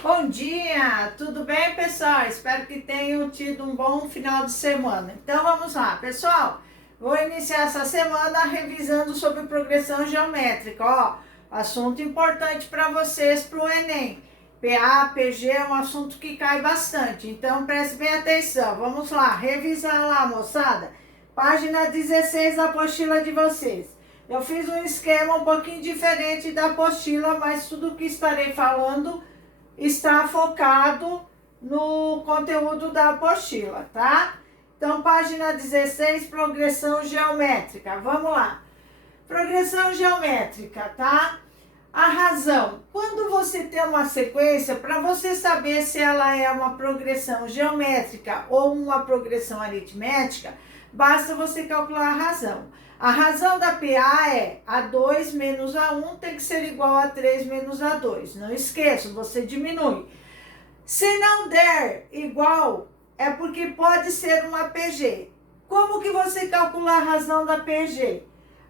Bom dia, tudo bem, pessoal? Espero que tenham tido um bom final de semana. Então vamos lá, pessoal. Vou iniciar essa semana revisando sobre progressão geométrica. Ó, assunto importante para vocês para o Enem. PA, PG é um assunto que cai bastante, então preste bem atenção. Vamos lá, revisar lá, moçada. Página 16 da apostila de vocês. Eu fiz um esquema um pouquinho diferente da apostila, mas tudo que estarei falando está focado no conteúdo da apostila, tá? Então, página 16, progressão geométrica. Vamos lá. Progressão geométrica, tá? A razão. Quando você tem uma sequência, para você saber se ela é uma progressão geométrica ou uma progressão aritmética, basta você calcular a razão. A razão da PA é A2 menos A1 tem que ser igual a 3 menos A2. Não esqueça, você diminui. Se não der igual, é porque pode ser uma PG. Como que você calcula a razão da PG?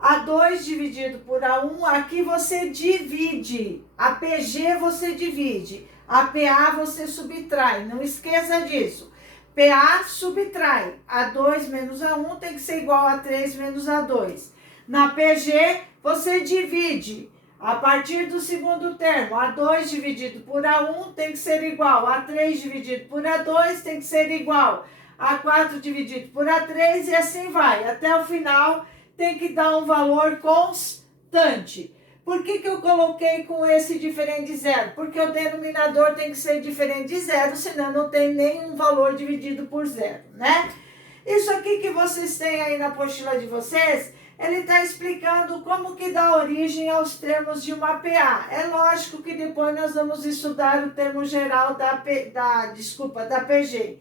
A2 dividido por A1, aqui você divide. A PG você divide. A PA você subtrai. Não esqueça disso. PA subtrai. A2 menos A1 tem que ser igual a 3 menos A2. Na PG, você divide. A partir do segundo termo, A2 dividido por A1 tem que ser igual. A3 dividido por A2 tem que ser igual. A4 dividido por A3 e assim vai. Até o final tem que dar um valor constante. Por que eu coloquei com esse diferente de zero? Porque o denominador tem que ser diferente de zero, senão não tem nenhum valor dividido por zero, né? Isso aqui que vocês têm aí na apostila de vocês, ele está explicando como que dá origem aos termos de uma PA. É lógico que depois nós vamos estudar o termo geral da PG.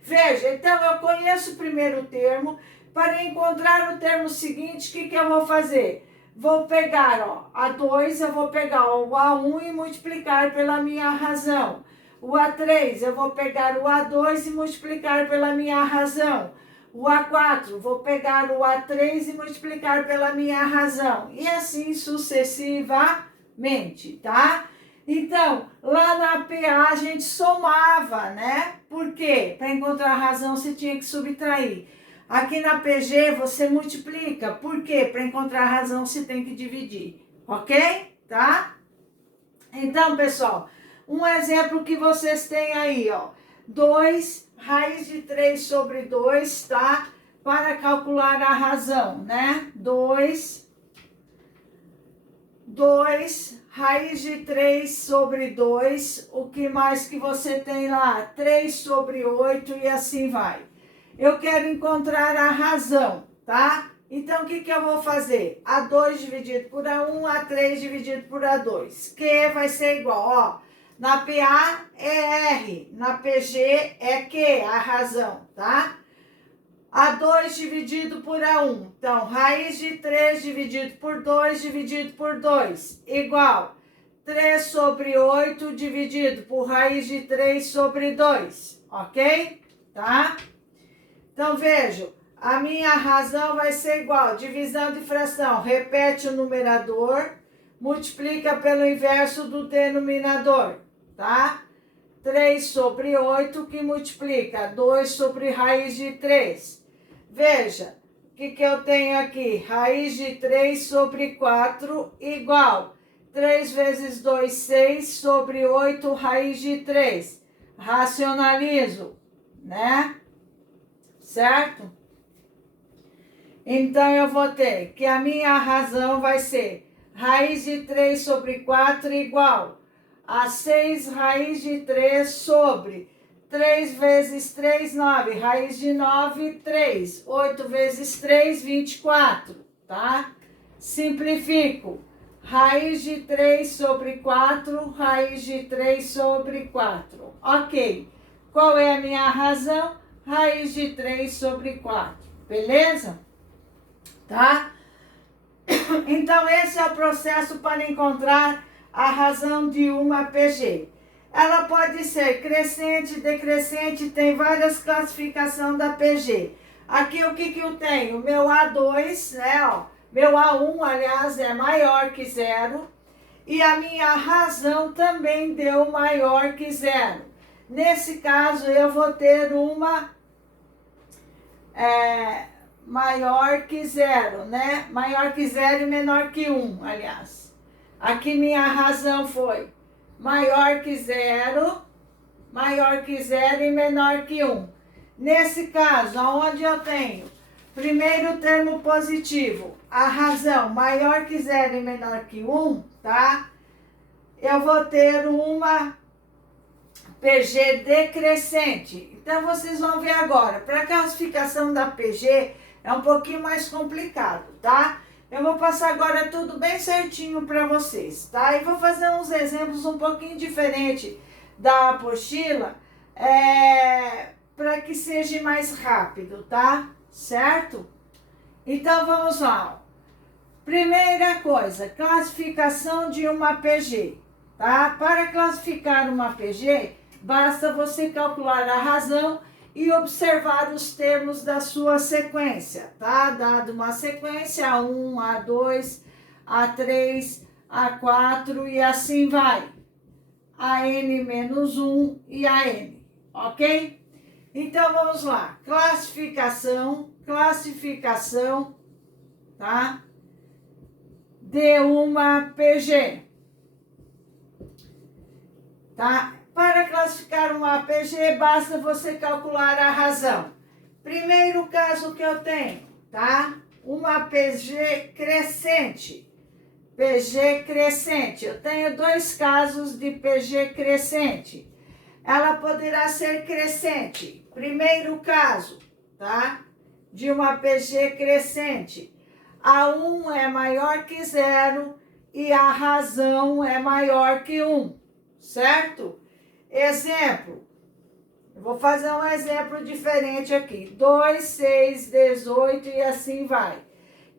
Veja, então eu conheço o primeiro termo. Para encontrar o termo seguinte, o que eu vou fazer? Vou pegar, ó, A2, eu vou pegar o A1 e multiplicar pela minha razão. O A3, eu vou pegar o A2 e multiplicar pela minha razão. O A4, vou pegar o A3 e multiplicar pela minha razão. E assim sucessivamente, tá? Então, lá na PA a gente somava, né? Por quê? Para encontrar a razão você tinha que subtrair. Aqui na PG você multiplica. Por quê? Para encontrar a razão você tem que dividir. Ok? Tá? Então, pessoal, um exemplo que vocês têm aí, ó. 2 raiz de 3 sobre 2, tá? Para calcular a razão, né? 2 raiz de 3 sobre 2. O que mais que você tem lá? 3 sobre 8 e assim vai. Eu quero encontrar a razão, tá? Então, o que eu vou fazer? A2 dividido por A1, A3 dividido por A2. Que vai ser igual, ó. Na PA é R, na PG é Q, a razão, tá? A2 dividido por A1. Então, raiz de 3 dividido por 2 dividido por 2, igual 3 sobre 8 dividido por raiz de 3 sobre 2, ok? Tá? Então, vejam, a minha razão vai ser igual, divisão de fração, repete o numerador, multiplica pelo inverso do denominador, tá? 3 sobre 8 que multiplica 2 sobre raiz de 3. Veja, o que eu tenho aqui? Raiz de 3 sobre 4 igual 3 vezes 2, 6 sobre 8 raiz de 3. Racionalizo, né? Certo? Então, eu vou ter que a minha razão vai ser raiz de 3 sobre 4 igual a 6 raiz de 3 sobre 3 vezes 3, 9. Raiz de 9, 3. 8 vezes 3, 24, tá? Simplifico. Raiz de 3 sobre 4, raiz de 3 sobre 4. Ok. Qual é a minha razão? Raiz de 3 sobre 4. Beleza? Tá? Então, esse é o processo para encontrar a razão de uma PG. Ela pode ser crescente, decrescente, tem várias classificações da PG. Aqui, o que eu tenho? Meu A2, né, ó, meu A1, aliás, é maior que zero. e a minha razão também deu maior que zero. Nesse caso, eu vou ter uma maior que zero, né? Maior que zero e menor que 1, aliás. Aqui minha razão foi maior que zero e menor que 1. Nesse caso, onde eu tenho primeiro termo positivo, a razão maior que zero e menor que 1, tá? Eu vou ter uma PG decrescente. Então, vocês vão ver agora. Para a classificação da PG, é um pouquinho mais complicado, tá? Eu vou passar agora tudo bem certinho para vocês, tá? E vou fazer uns exemplos um pouquinho diferentes da apostila, para que seja mais rápido, tá? Certo? Então, vamos lá. Primeira coisa, classificação de uma PG, tá? Para classificar uma PG, basta você calcular a razão e observar os termos da sua sequência, tá? Dado uma sequência, A1, A2, A3, A4 e assim vai. AN-1 e AN, ok? Então, vamos lá. Classificação, tá? De uma PG, tá? Para classificar uma PG, basta você calcular a razão. Primeiro caso que eu tenho, tá? Uma PG crescente. PG crescente. Eu tenho dois casos de PG crescente. Ela poderá ser crescente. Primeiro caso, tá? De uma PG crescente. A1 é maior que zero e a razão é maior que 1, certo? Exemplo, eu vou fazer um exemplo diferente aqui. 2, 6, 18 e assim vai.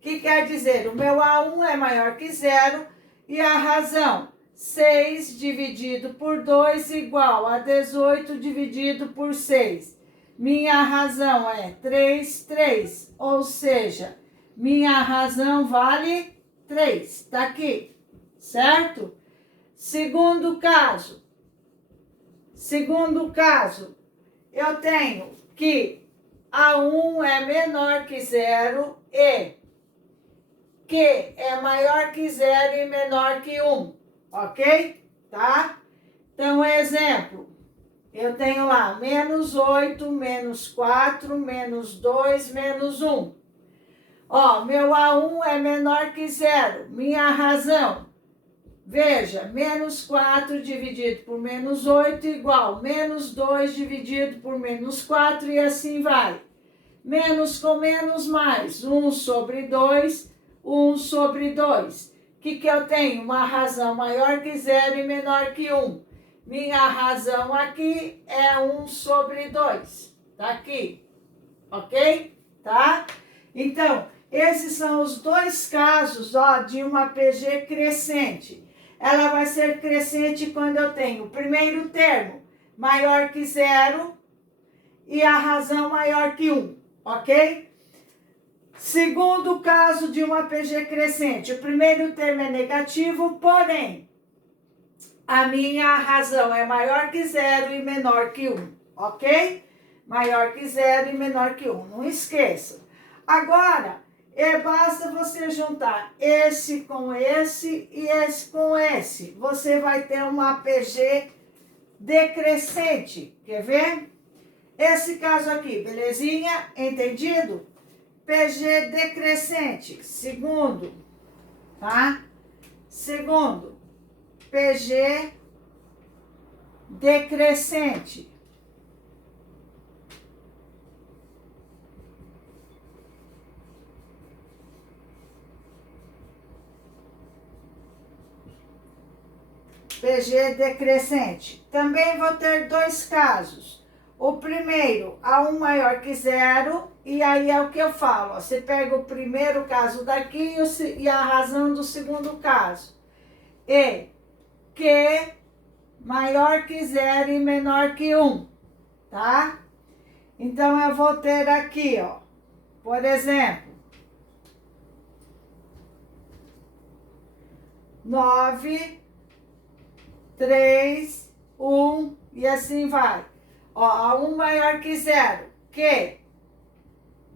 Que quer dizer, o meu A1 é maior que zero e a razão 6 dividido por 2 igual a 18 dividido por 6. Minha razão é 3, 3, ou seja, minha razão vale 3, tá aqui, certo? Segundo caso, eu tenho que A1 é menor que zero e Q é maior que zero e menor que 1, ok? Tá? Então, exemplo, eu tenho lá menos 8, menos 4, menos 2, menos 1. Ó, meu A1 é menor que zero, minha razão. Veja, menos 4 dividido por menos 8 igual menos 2 dividido por menos 4 e assim vai. Menos com menos mais, 1 sobre 2, 1 sobre 2. O que eu tenho? Uma razão maior que zero e menor que 1. Minha razão aqui é 1 sobre 2. Tá aqui, ok? Tá? Então, esses são os dois casos, ó, de uma PG crescente. Ela vai ser crescente quando eu tenho o primeiro termo maior que zero e a razão maior que 1, ok? Segundo caso de uma PG crescente, o primeiro termo é negativo, porém, a minha razão é maior que zero e menor que 1, ok? Maior que zero e menor que 1, não esqueça. Agora, basta você juntar esse com esse e esse com esse. Você vai ter uma PG decrescente. Quer ver? Esse caso aqui, belezinha? Entendido? PG decrescente. Segundo, tá? Segundo, PG decrescente. PG decrescente. Também vou ter dois casos. O primeiro, A1 maior que zero, e aí é o que eu falo. Ó, você pega o primeiro caso daqui e a razão do segundo caso. E Q maior que zero e menor que 1, tá? Então, eu vou ter aqui, ó, por exemplo, 9, 3, 1 e assim vai. Ó, A1 maior que 0, que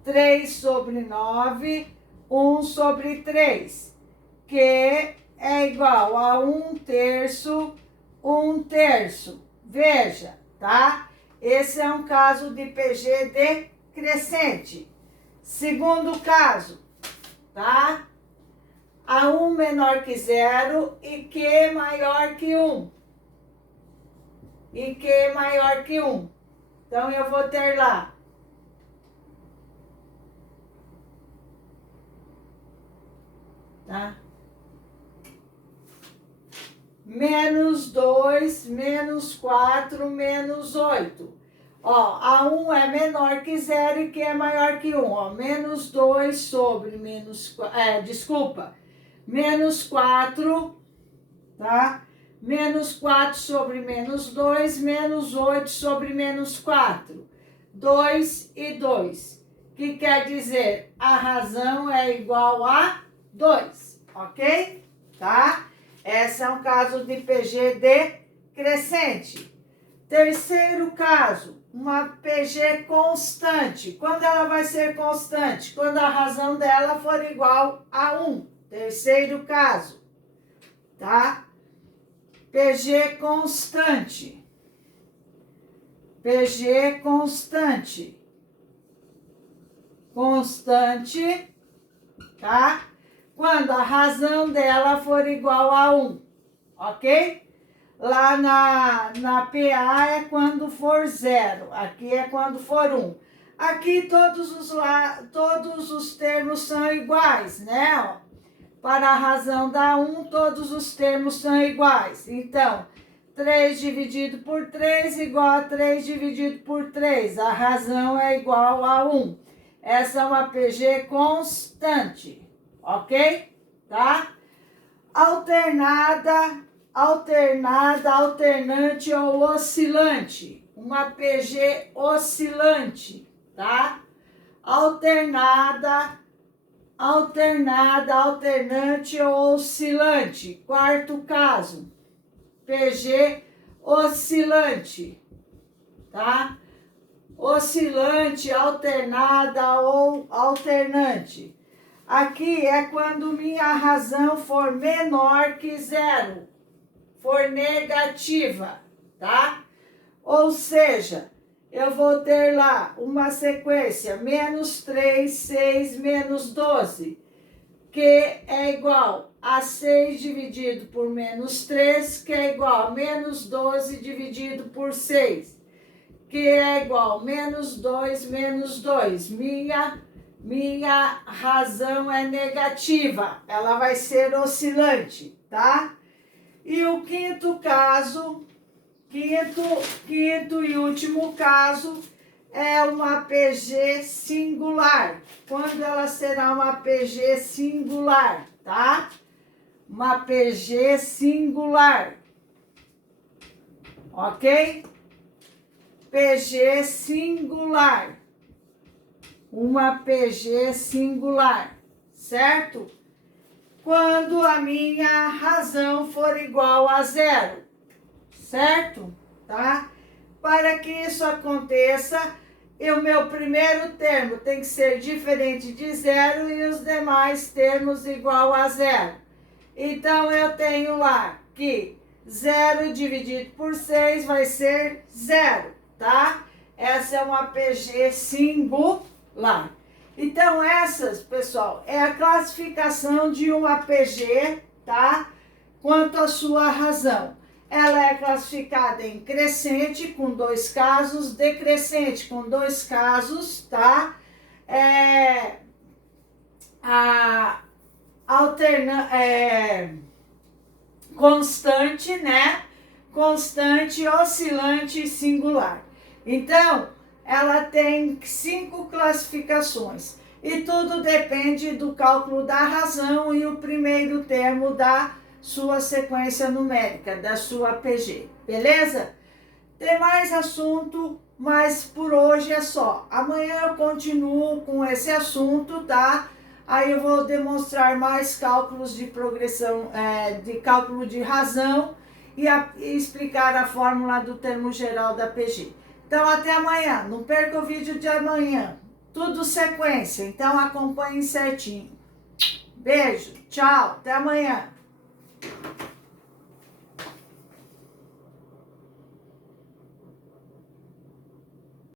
3 sobre 9, 1 sobre 3, que é igual a 1/3, 1/3. Veja, tá? Esse é um caso de PG decrescente. Segundo caso, tá? A1 menor que 0 e Q maior que 1. E Q maior que 1. Então, eu vou ter lá tá? -2, -4, -8. Ó, A1 é menor que 0 e Q é maior que 1. Ó, -2 sobre -4, tá? -4 sobre -2, -8 sobre -4. 2 e 2. Que quer dizer, a razão é igual a 2, ok? Tá? Esse é um caso de PG decrescente. Terceiro caso, uma PG constante. Quando ela vai ser constante? Quando a razão dela for igual a 1. Terceiro caso, tá? PG constante. PG constante. Constante, tá? Quando a razão dela for igual a 1, ok? Lá na PA é quando for 0, aqui é quando for 1. Aqui todos os termos são iguais, né? Ó, para a razão da 1, todos os termos são iguais. Então, 3 dividido por 3 igual a 3 dividido por 3. A razão é igual a 1. Essa é uma PG constante, ok? Tá? Alternada, alternante ou oscilante. Uma PG oscilante, tá? Alternada, alternante ou oscilante. Quarto caso, PG oscilante, tá? Oscilante, alternada ou alternante. Aqui é quando minha razão for menor que 0, for negativa, tá? Ou seja, eu vou ter lá uma sequência -3, 6, -12, que é igual a 6 dividido por -3, que é igual a -12 dividido por 6. Que é igual a -2, -2. Minha razão é negativa, ela vai ser oscilante, tá? E o quinto caso, quinto e último caso, é uma PG singular. Quando ela será uma PG singular, tá? Uma PG singular, ok? PG singular, uma PG singular, certo? Quando a minha razão for igual a 0, certo? Tá? Para que isso aconteça, o meu primeiro termo tem que ser diferente de 0 e os demais termos igual a 0. Então, eu tenho lá que 0 dividido por 6 vai ser 0. Tá? Essa é uma PG singular. Então, essas, pessoal, é a classificação de uma PG, tá? Quanto à sua razão. Ela é classificada em crescente, com 2 casos, decrescente, com 2 casos, tá? Constante, né? Constante, oscilante e singular. Então, ela tem 5 classificações e tudo depende do cálculo da razão e o primeiro termo da sua sequência numérica, da sua PG, beleza? Tem mais assunto, mas por hoje é só. Amanhã eu continuo com esse assunto, tá? Aí eu vou demonstrar mais cálculos de progressão, de cálculo de razão e explicar a fórmula do termo geral da PG. Então, até amanhã. Não perca o vídeo de amanhã. Tudo sequência, então acompanhe certinho. Beijo, tchau, até amanhã.